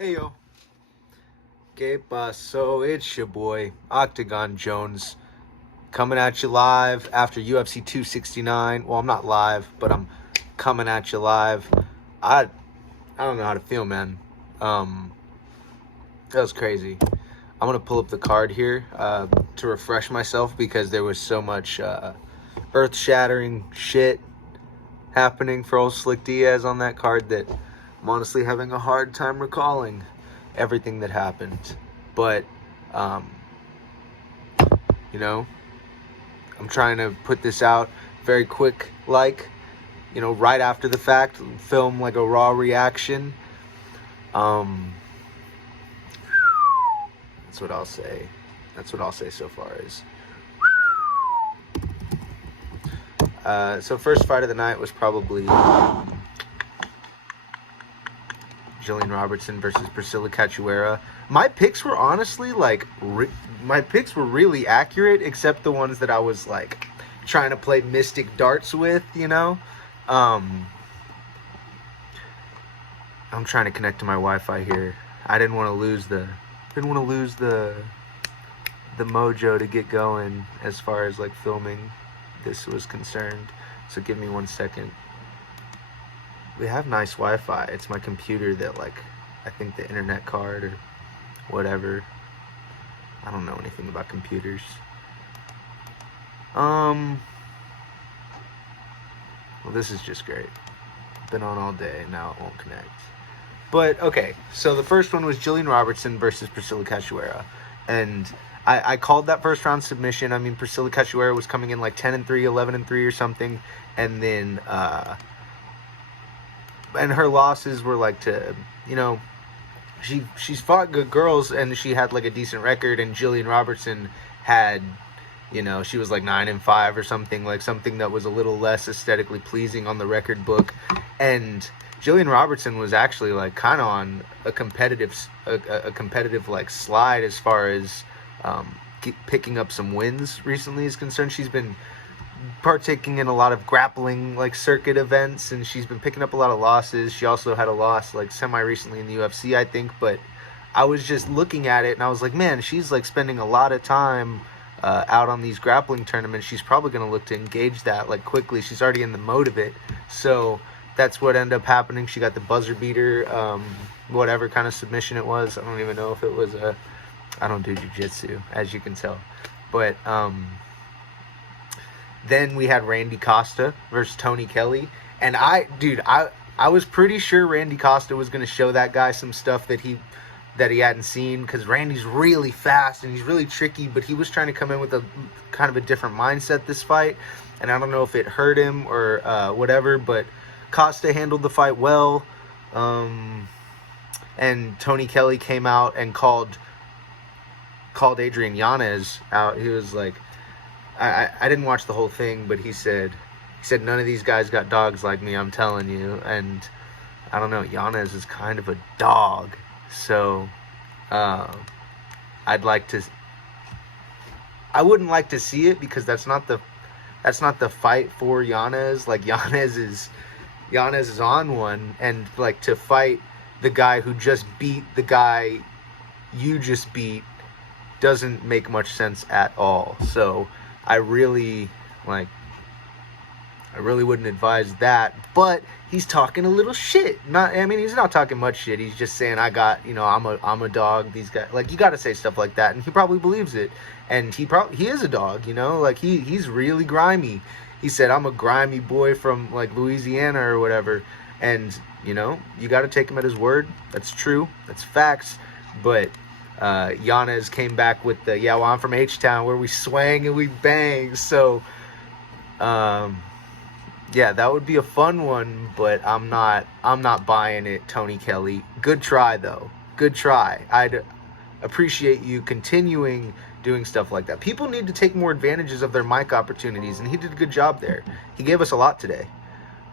Hey yo, ¿qué pasó? It's your boy Octagon Jones coming at you live after UFC 269. Well, I'm not live, but I'm coming at you live. I don't know how to feel, man. That was crazy. I'm gonna pull up the card here to refresh myself because there was so much earth-shattering shit happening for old Slick Diaz on that card that I'm honestly having a hard time recalling everything that happened. But, you know, I'm trying to put this out very quick, right after the fact, film like a raw reaction. That's what I'll say. That's what I'll say so far is. So first fight of the night was probably Jillian Robertson versus Priscilla Cachoeira. My picks were honestly my picks were really accurate, except the ones that I was like trying to play mystic darts with, I'm trying to connect to my Wi-Fi here. I didn't want to lose the mojo to get going as far as like filming this was concerned. So give me 1 second. We have nice Wi-Fi. It's my computer that I think the internet card or whatever. I don't know anything about computers. Well, this is just great. Been on all day, now it won't connect. But okay, so the first one was Jillian Robertson versus Priscilla Cachoeira, and I called that first round submission. I mean, Priscilla Cachoeira was coming in like 10-3, 11-3 or something, and then and her losses were like to, she's fought good girls and she had like a decent record, and Jillian Robertson had, she was like 9-5 or something, like something that was a little less aesthetically pleasing on the record book. And Jillian Robertson was actually like kind of on a competitive like slide as far as picking up some wins recently is concerned. She's been partaking in a lot of grappling like circuit events, and she's been picking up a lot of losses. She also had a loss like semi recently in the UFC, I think, but I was just looking at it and I was like, man, she's like spending a lot of time out on these grappling tournaments. She's probably going to look to engage that like quickly. She's already in the mode of it, so that's what ended up happening. She got the buzzer beater, whatever kind of submission it was. I don't even know if it was I don't do jiu-jitsu, as you can tell, but then we had Randy Costa versus Tony Kelly. And I was pretty sure Randy Costa was going to show that guy some stuff that he hadn't seen, because Randy's really fast and he's really tricky, but he was trying to come in with a kind of a different mindset this fight. And I don't know if it hurt him or whatever, but Costa handled the fight well. And Tony Kelly came out and called Adrian Yanez out. He was like, I didn't watch the whole thing, but he said none of these guys got dogs like me, I'm telling you. And I don't know, Yanez is kind of a dog, so I wouldn't like to see it, because that's not the fight for Yanez. Like Yanez is on one, and like to fight the guy who just beat the guy you just beat doesn't make much sense at all. So I really wouldn't advise that. But he's talking a little shit. He's not talking much shit. He's just saying, I'm a dog. These guys, like, you got to say stuff like that, and he probably believes it. And he is a dog, like he's really grimy. He said, I'm a grimy boy from like Louisiana or whatever. And you got to take him at his word. That's true. That's facts. But Yanez came back with the, well, I'm from H-Town where we swang and we bang. So, that would be a fun one, but I'm not buying it, Tony Kelly. Good try, though. Good try. I'd appreciate you continuing doing stuff like that. People need to take more advantages of their mic opportunities, and he did a good job there. He gave us a lot today.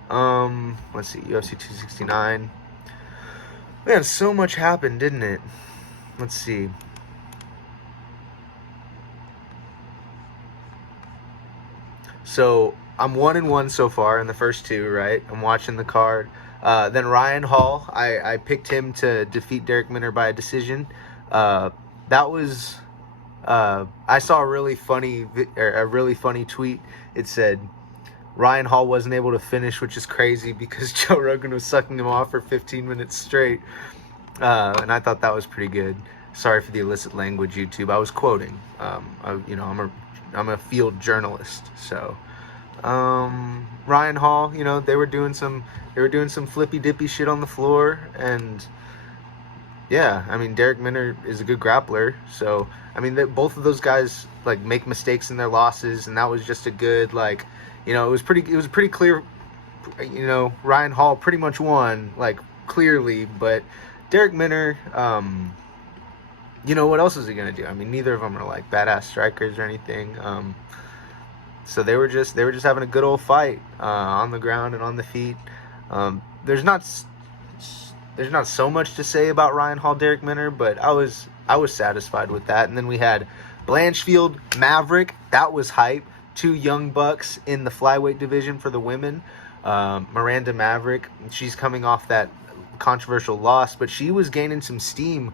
Let's see, UFC 269. Man, so much happened, didn't it? Let's see. So I'm 1-1 so far in the first two, right? I'm watching the card. Then Ryan Hall, I picked him to defeat Derek Minner by a decision. That was I saw a really funny tweet. It said Ryan Hall wasn't able to finish, which is crazy because Joe Rogan was sucking him off for 15 minutes straight. And I thought that was pretty good. Sorry for the illicit language, YouTube. I was quoting. I'm a field journalist, so Ryan Hall, they were doing some flippy dippy shit on the floor, and yeah, I mean Derek Minner is a good grappler, so I mean both of those guys like make mistakes in their losses, and that was just a good it was pretty clear. Ryan Hall pretty much won clearly, but Derek Minner, what else is he gonna do? I mean, neither of them are badass strikers or anything. So they were just having a good old fight on the ground and on the feet. There's not so much to say about Ryan Hall, Derek Minner, but I was satisfied with that. And then we had Blanchfield, Maverick. That was hype. 2 young bucks in the flyweight division for the women. Miranda Maverick, she's coming off that controversial loss, but she was gaining some steam.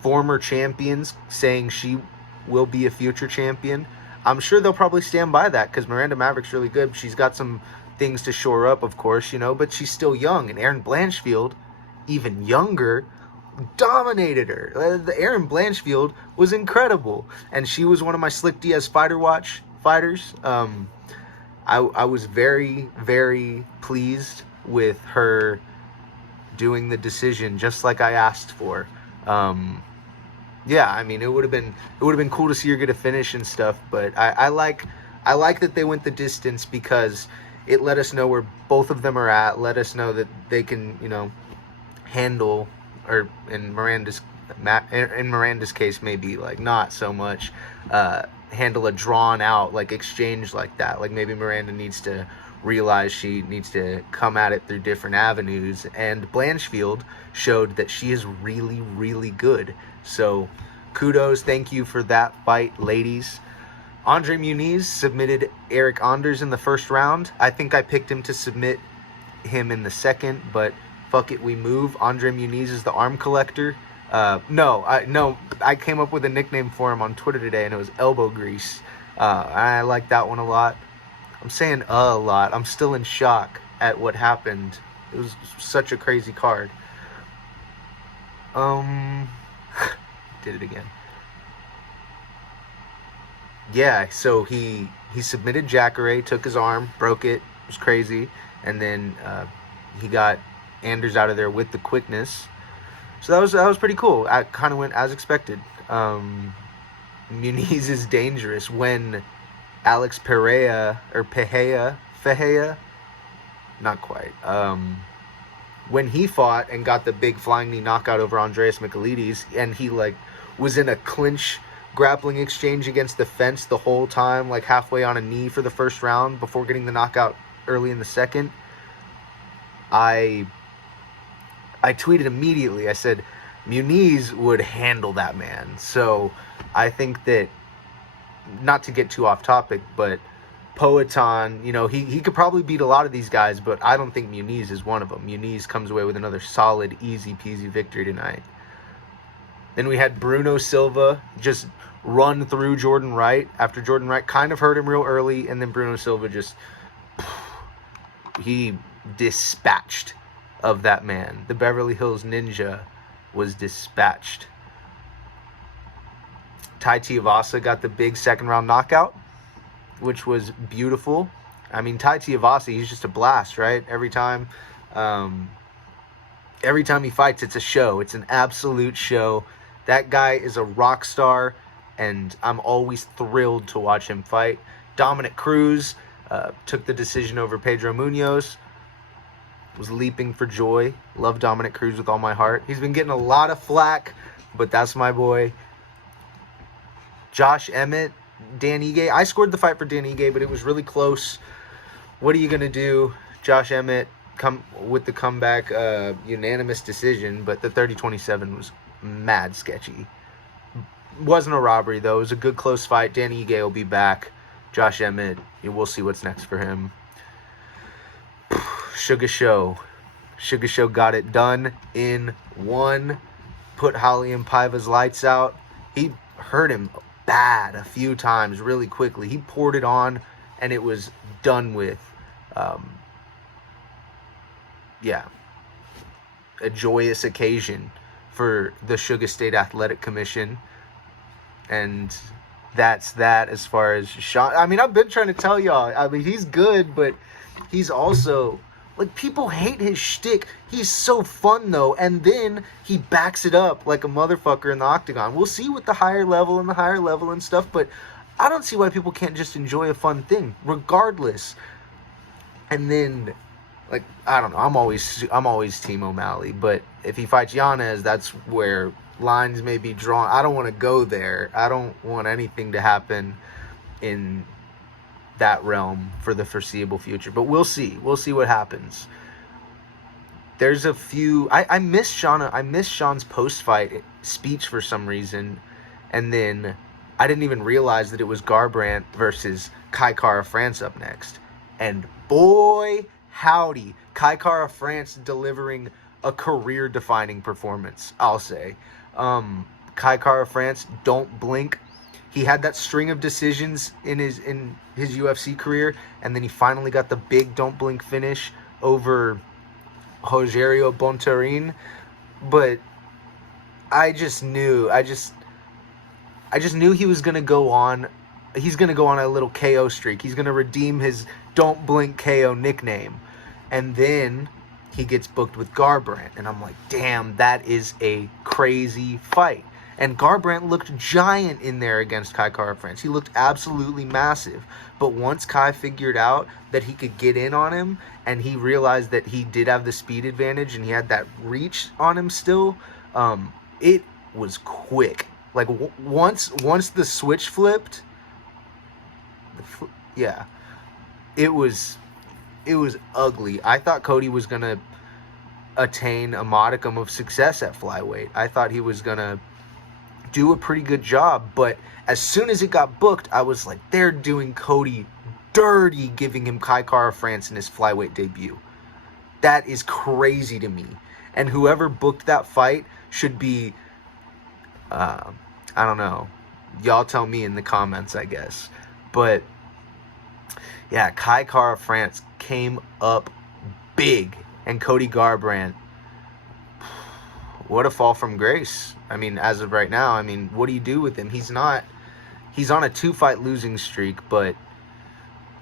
Former champions saying she will be a future champion. I'm sure they'll probably stand by that because Miranda Maverick's really good. She's got some things to shore up, of course, but she's still young. And Erin Blanchfield, even younger, dominated her. The Erin Blanchfield was incredible, and she was one of my Slick Diaz Fighter Watch fighters. I was very, very pleased with her doing the decision just like I asked for. Yeah, I mean, it would have been cool to see her get a finish and stuff, but I like that they went the distance because it let us know where both of them are at, let us know that they can, handle, or in Miranda's case, maybe not so much, handle a drawn out exchange like that. Maybe Miranda needs to realize she needs to come at it through different avenues, and Blanchfield showed that she is really, really good. So kudos, thank you for that fight, ladies. Andre Muniz submitted Eric Anders in the first round. I think I picked him to submit him in the second, but fuck it, we move. Andre Muniz is the arm collector. I came up with a nickname for him on Twitter today, and it was Elbow Grease. I like that one a lot. I'm saying a lot. I'm still in shock at what happened. It was such a crazy card. Did it again. Yeah, so he submitted Jacare, took his arm, broke it. It was crazy. And then he got Anders out of there with the quickness. So that was pretty cool. I kind of went as expected. Muniz is dangerous. When Alex Pereira, not quite. When he fought and got the big flying knee knockout over Andreas Michailidis, and he was in a clinch grappling exchange against the fence the whole time, halfway on a knee for the first round before getting the knockout early in the second, I tweeted immediately. I said Muniz would handle that man. So I think that, not to get too off topic, but Poatan, he could probably beat a lot of these guys, but I don't think Muniz is one of them. Muniz comes away with another solid, easy-peasy victory tonight. Then we had Bruno Silva just run through Jordan Wright after Jordan Wright kind of hurt him real early, and then Bruno Silva he dispatched of that man. The Beverly Hills Ninja was dispatched. Tai Tuivasa got the big second-round knockout, which was beautiful. I mean, Tai Tuivasa, he's just a blast, right? Every time he fights, it's a show. It's an absolute show. That guy is a rock star, and I'm always thrilled to watch him fight. Dominic Cruz took the decision over Pedro Munoz. Was leaping for joy. Love Dominic Cruz with all my heart. He's been getting a lot of flack, but that's my boy. Josh Emmett, Dan Ige. I scored the fight for Dan Ige, but it was really close. What are you going to do? Josh Emmett come with the comeback unanimous decision, but the 30-27 was mad sketchy. Wasn't a robbery, though. It was a good close fight. Dan Ige will be back. Josh Emmett, we'll see what's next for him. Sugar Show. Sugar Show got it done in one. Put Raulian Paiva's lights out. He hurt him bad a few times really quickly. He poured it on, and it was done with. A joyous occasion for the Sugar State Athletic Commission. And that's that as far as Sean. I mean, I've been trying to tell y'all. I mean, he's good, but he's also, like, people hate his shtick. He's so fun, though. And then he backs it up like a motherfucker in the octagon. We'll see with the higher level and stuff, but I don't see why people can't just enjoy a fun thing, regardless. And then, like, I don't know. I'm always Team O'Malley, but if he fights Yanez, that's where lines may be drawn. I don't want to go there. I don't want anything to happen in that realm for the foreseeable future. But we'll see. We'll see what happens. There's a few. I miss Sean's post-fight speech for some reason, and then I didn't even realize that it was Garbrandt versus KaraFrance up next. And boy, howdy, KaraFrance delivering a career-defining performance, I'll say. KaraFrance, don't blink. He had that string of decisions in his UFC career, and then he finally got the big don't blink finish over Rogerio Bontorin. But I just knew he was gonna go on. He's gonna go on a little KO streak. He's gonna redeem his don't blink KO nickname, and then he gets booked with Garbrandt, and I'm like, damn, that is a crazy fight. And Garbrandt looked giant in there against KaraFrance. He looked absolutely massive. But once Kai figured out that he could get in on him, and he realized that he did have the speed advantage and he had that reach on him still, it was quick. Like, once the switch flipped, it was ugly. I thought Cody was going to attain a modicum of success at flyweight. I thought he was going to do a pretty good job, but as soon as it got booked, I was like, they're doing Cody dirty, giving him KaraFrance in his flyweight debut. That is crazy to me. And whoever booked that fight should be, I don't know. Y'all tell me in the comments, I guess. But yeah, KaraFrance came up big, and Cody Garbrandt, what a fall from grace. I mean, as of right now, I mean, what do you do with him? He's on a 2-fight losing streak, but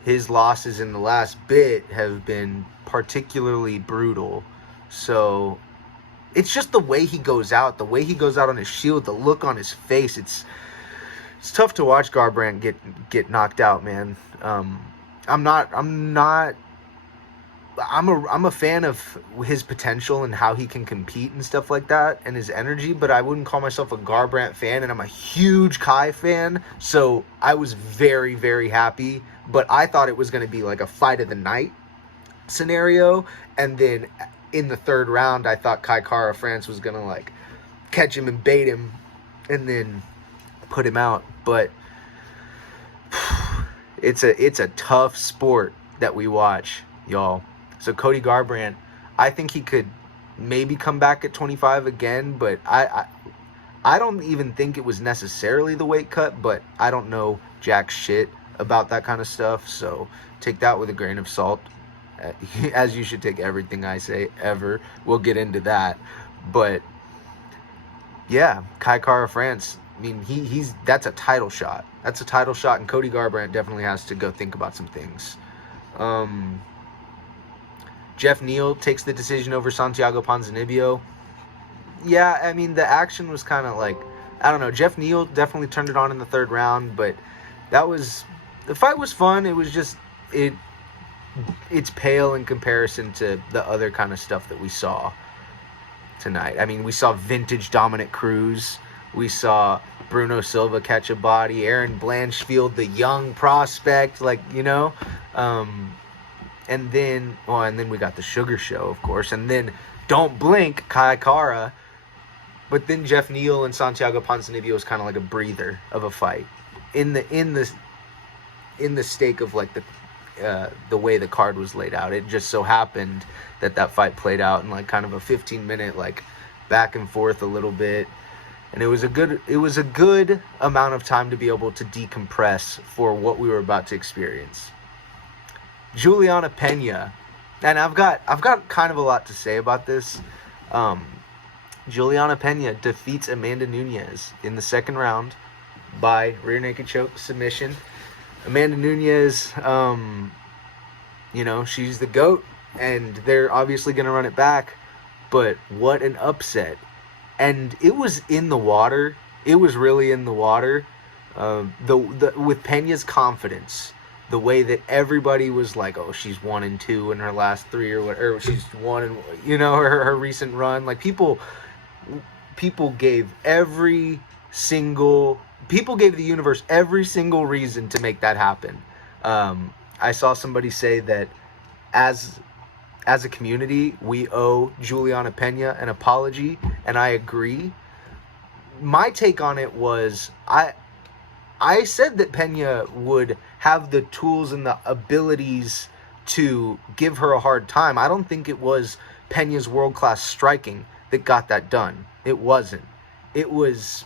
his losses in the last bit have been particularly brutal. So it's just the way he goes out on his shield, the look on his face. It's tough to watch Garbrandt get knocked out, man. I'm a fan of his potential and how he can compete and stuff like that, and his energy, but I wouldn't call myself a Garbrandt fan, and I'm a huge Kai fan, so I was very, very happy. But I thought it was going to be like a fight of the night scenario, and then in the third round, I thought KaraFrance was going to like catch him and bait him and then put him out. But it's a tough sport that we watch, y'all. So Cody Garbrandt, I think he could maybe come back at 25 again, but I don't even think it was necessarily the weight cut, but I don't know jack shit about that kind of stuff, so take that with a grain of salt, as you should take everything I say ever. We'll get into that. But yeah, KaraFrance, I mean, that's a title shot. That's a title shot, and Cody Garbrandt definitely has to go think about some things. Jeff Neal takes the decision over Santiago Ponzinibbio. Yeah, I mean, the action was kind of like, I don't know. Jeff Neal definitely turned it on in the third round, but the fight was fun. It was just, it's pale in comparison to the other kind of stuff that we saw tonight. I mean, we saw vintage Dominic Cruz. We saw Bruno Silva catch a body. Aaron Blanchfield, the young prospect, like, you know. And then we got the Sugar Show, of course. And then don't blink, Kara. But then Jeff Neal and Santiago Ponzinibbio was kind of like a breather of a fight in the stake of like the the way the card was laid out. It just so happened that fight played out in like kind of a 15-minute like back and forth a little bit, and it was a good amount of time to be able to decompress for what we were about to experience. Juliana Pena, and I've got kind of a lot to say about this. Juliana Pena defeats Amanda Nunes in the second round by rear naked choke submission. Amanda Nunes, she's the GOAT, and they're obviously going to run it back, but what an upset. And it was in the water. It was really in the water. With Pena's confidence, the way that everybody was like, oh, she's 1-2 in her last 3 or whatever, she's her recent run. Like people gave the universe every single reason to make that happen. I saw somebody say that as a community, we owe Juliana Pena an apology, and I agree. My take on it was, I said that Pena would have the tools and the abilities to give her a hard time. I don't think it was Pena's world-class striking that got that done. It wasn't. It was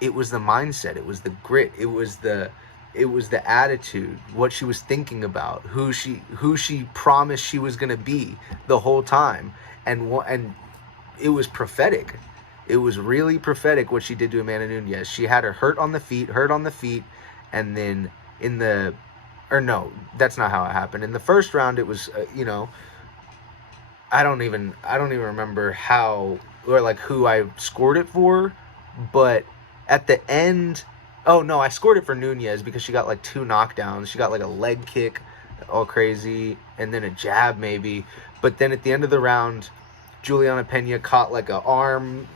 the mindset. It was the grit. It was the attitude, what she was thinking about, who she promised she was going to be the whole time. And it was prophetic. It was really prophetic what she did to Amanda Nunes. She had her hurt on the feet, and then that's not how it happened. In the first round, it was, I don't even remember how or like who I scored it for, but at the end, oh no, I scored it for Nunes because she got like 2 knockdowns. She got like a leg kick, all crazy, and then a jab maybe. But then at the end of the round, Juliana Pena caught like an arm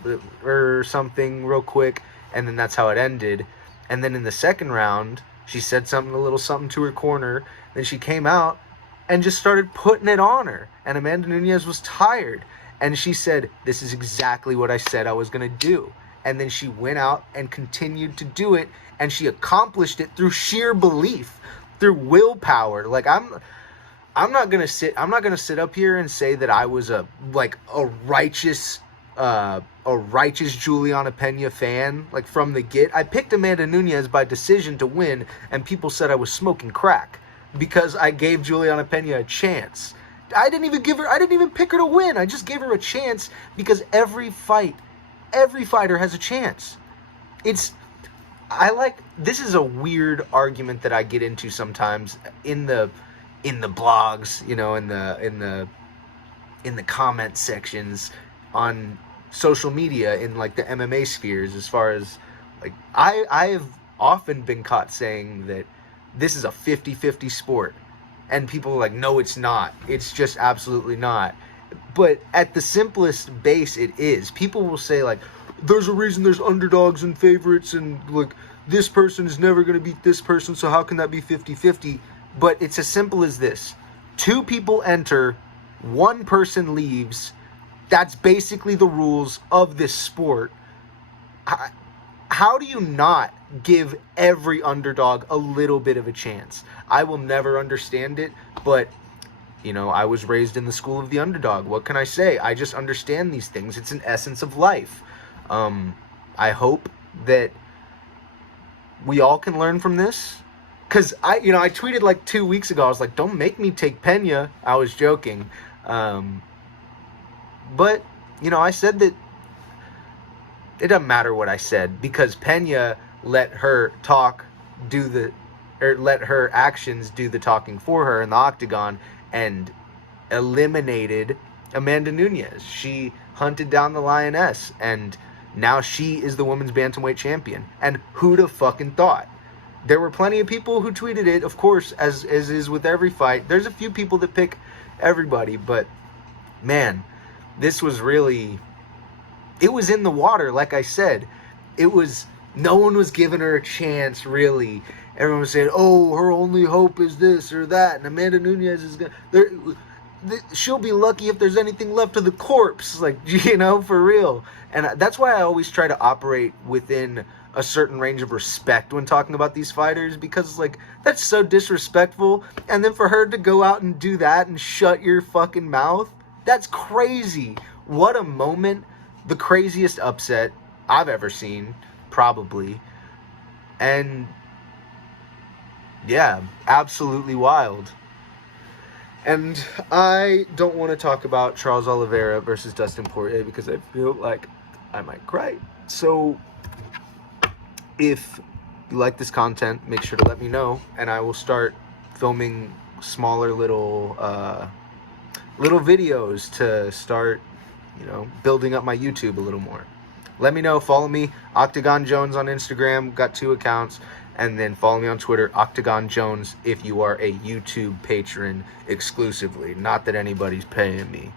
or something real quick, and then that's how it ended. And then in the second round, she said a little something to her corner. Then she came out and just started putting it on her. And Amanda Nunes was tired. And she said, this is exactly what I said I was going to do. And then she went out and continued to do it. And she accomplished it through sheer belief, through willpower. Like I'm not going to sit up here and say that I was a righteous Juliana Pena fan, like from the get. I picked Amanda Nunes by decision to win, and people said I was smoking crack because I gave Juliana Pena a chance. I didn't even pick her to win. I just gave her a chance because every fighter has a chance. This is a weird argument that I get into sometimes in the blogs, in the comment sections on social media, in like the MMA spheres, as far as like I have often been caught saying that this is a 50-50 sport, and people are like, no, it's not. It's just absolutely not. But at the simplest base, it is. People will say like, there's a reason there's underdogs and favorites, and like this person is never going to beat this person, so how can that be 50-50? But it's as simple as this. 2 people enter, 1 person leaves. That's basically the rules of this sport. How do you not give every underdog a little bit of a chance? I will never understand it, but, I was raised in the school of the underdog. What can I say? I just understand these things. It's an essence of life. I hope that we all can learn from this. Because I tweeted like 2 weeks ago, I was like, don't make me take Pena. I was joking. But, I said that it doesn't matter what I said, because Pena let her actions do the talking for her in the octagon and eliminated Amanda Nunes. She hunted down the Lioness, and now she is the women's bantamweight champion. And who'da fucking thought? There were plenty of people who tweeted it, of course, as is with every fight. There's a few people that pick everybody, but man, this was really, it was in the water, like I said. No one was giving her a chance, really. Everyone was saying, oh, her only hope is this or that, and Amanda Nunes is going to, she'll be lucky if there's anything left of the corpse, like, for real. And that's why I always try to operate within a certain range of respect when talking about these fighters, because like that's so disrespectful. And then for her to go out and do that and shut your fucking mouth, that's crazy. What a moment. The craziest upset I've ever seen, probably. And yeah, absolutely wild. And I don't want to talk about Charles Oliveira versus Dustin Poirier because I feel like I might cry. So if you like this content, make sure to let me know, and I will start filming smaller little videos to start, building up my YouTube a little more. Let me know. Follow me, Octagon Jones on Instagram. Got 2 accounts. And then follow me on Twitter, Octagon Jones, if you are a YouTube patron exclusively. Not that anybody's paying me.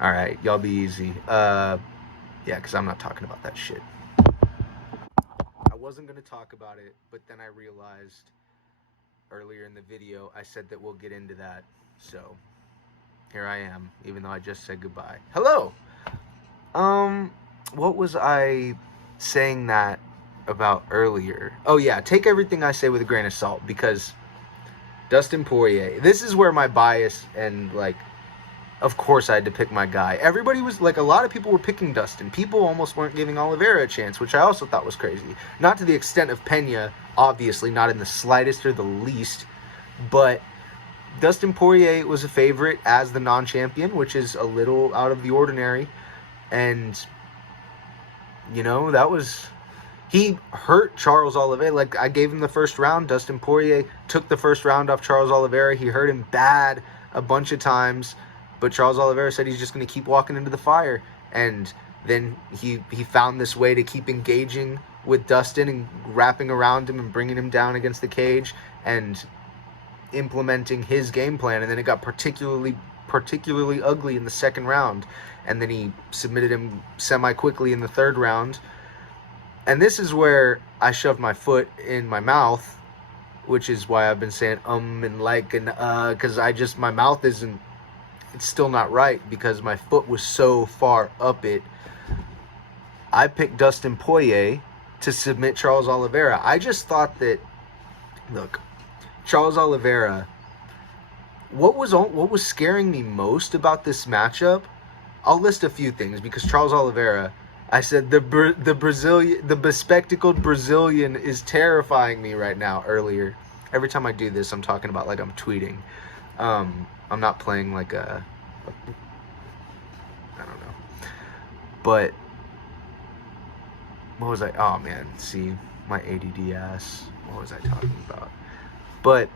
All right, y'all be easy. Yeah, because I'm not talking about that shit. I wasn't going to talk about it, but then I realized earlier in the video, I said that we'll get into that. So here I am, even though I just said goodbye. Hello! What was I saying that about earlier? Oh yeah, take everything I say with a grain of salt, because Dustin Poirier, this is where my bias, and like, of course I had to pick my guy. Everybody was like, a lot of people were picking Dustin. People almost weren't giving Oliveira a chance, which I also thought was crazy. Not to the extent of Pena, obviously, not in the slightest or the least, but Dustin Poirier was a favorite as the non-champion, which is a little out of the ordinary. And that was... He hurt Charles Oliveira. Like, I gave him the first round. Dustin Poirier took the first round off Charles Oliveira. He hurt him bad a bunch of times. But Charles Oliveira said he's just going to keep walking into the fire. And then he found this way to keep engaging with Dustin and wrapping around him and bringing him down against the cage and implementing his game plan. And then it got particularly ugly in the second round. And then he submitted him semi-quickly in the third round. And this is where I shoved my foot in my mouth, which is why I've been saying and like and because my mouth it's still not right because my foot was so far up it. I picked Dustin Poirier to submit Charles Oliveira. I just thought that, look, Charles Oliveira, what was scaring me most about this matchup? I'll list a few things, because Charles Oliveira, I said the bespectacled Brazilian is terrifying me right now. Earlier, every time I do this, I'm talking about like I'm tweeting. I'm not playing like I don't know. But what was I? Oh man, see my ADD ass. What was I talking about? But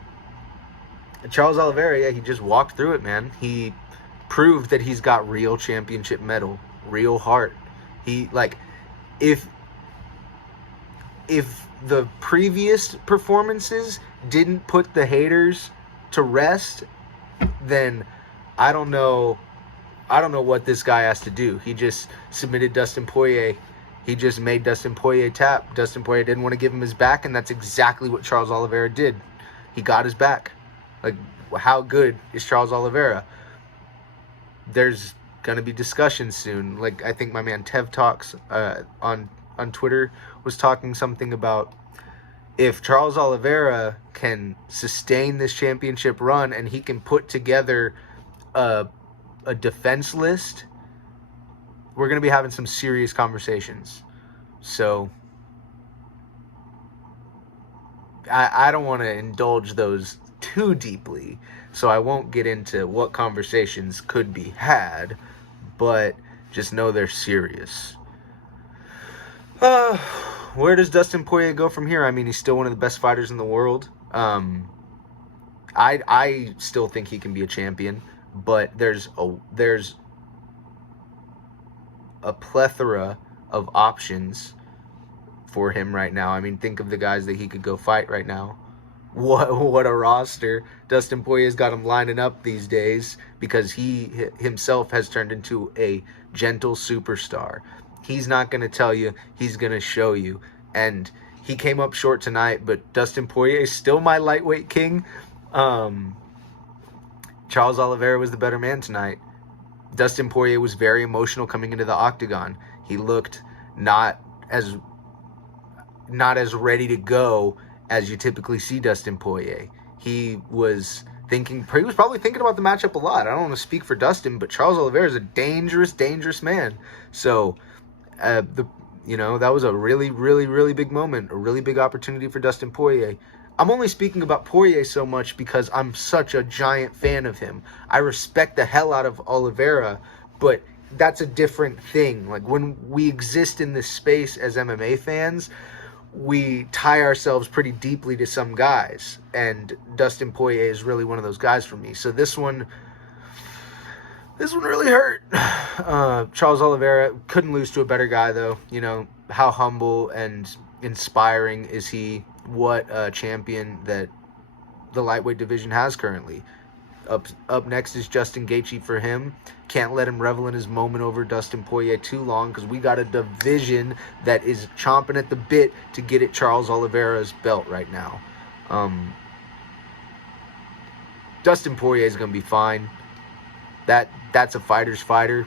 Charles Oliveira, yeah, he just walked through it, man. He proved that he's got real championship mettle, real heart. He, like, if the previous performances didn't put the haters to rest, then I don't know what this guy has to do. He just submitted Dustin Poirier. He just made Dustin Poirier tap. Dustin Poirier didn't want to give him his back, and that's exactly what Charles Oliveira did. He got his back. Like, how good is Charles Oliveira? There's gonna be discussion soon. Like, I think my man Tev Talks on Twitter was talking something about if Charles Oliveira can sustain this championship run and he can put together a defense list, we're gonna be having some serious conversations. So I don't want to indulge those too deeply, so I won't get into what conversations could be had, but just know they're serious. Where does Dustin Poirier go from here? I mean, he's still one of the best fighters in the world. I still think he can be a champion, but there's a plethora of options for him right now. I mean, think of the guys that he could go fight right now. What a roster. Dustin Poirier's got him lining up these days because he himself has turned into a gentle superstar. He's not going to tell you, he's going to show you. And he came up short tonight, but Dustin Poirier is still my lightweight king. Charles Oliveira was the better man tonight. Dustin Poirier was very emotional coming into the octagon. He looked not as not as ready to go as you typically see Dustin Poirier. He was probably thinking about the matchup a lot. I don't want to speak for Dustin, but Charles Oliveira is a dangerous, dangerous man. So, that was a really, really, really big moment, a really big opportunity for Dustin Poirier. I'm only speaking about Poirier so much because I'm such a giant fan of him. I respect the hell out of Oliveira, but that's a different thing. Like, when we exist in this space as MMA fans, we tie ourselves pretty deeply to some guys, and Dustin Poirier is really one of those guys for me. So this one really hurt. Charles Oliveira couldn't lose to a better guy, though. How humble and inspiring is he? What a champion that the lightweight division has currently. Up next is Justin Gaethje for him. Can't let him revel in his moment over Dustin Poirier too long, because we got a division that is chomping at the bit to get at Charles Oliveira's belt right now. Dustin Poirier is going to be fine. That's a fighter's fighter.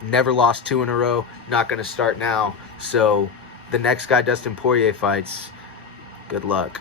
Never lost 2 in a row. Not going to start now. So the next guy Dustin Poirier fights, good luck.